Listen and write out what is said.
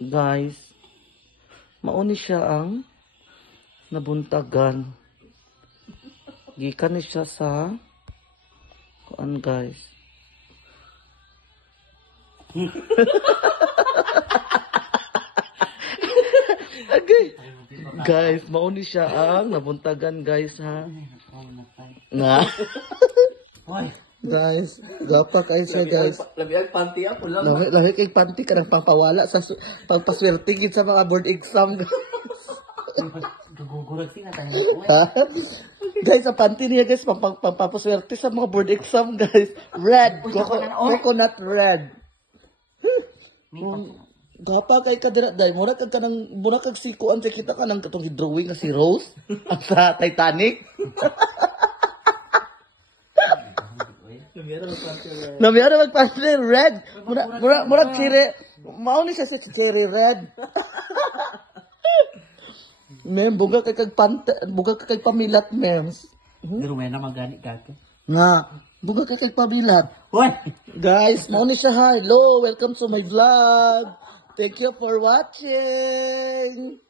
Guys, mauni siya ang nabuntagan. Gikan ni siya sa kuan guys. Okay. Guys, mauni siya ang nabuntagan guys ha. Nga. Guys, gapa kayo siya guys. Labi ang panty ako lang. Lahi kay panty ka ng pampawala sa pagpaswerte gid sa mga board exam. Gugurag sila tayo. Ha? Guys, ang panty niya guys, pampapaswerte sa mga board exam guys. Red. Coconut red. Gapa kay ka dira day, mura kag kanang sikuan sa kita ka nang katong drawing nga si Rose at sa Titanic. Namiyara magpanty red. Mura cherry. Mao ni siya sa cherry red. Mem, buga kay kag pamilat, mems. Pero may na magani ka. Nga, buga kay kag pamilat. Hoy! Guys, mao ni siya. Hello, welcome to my vlog. Thank you for watching.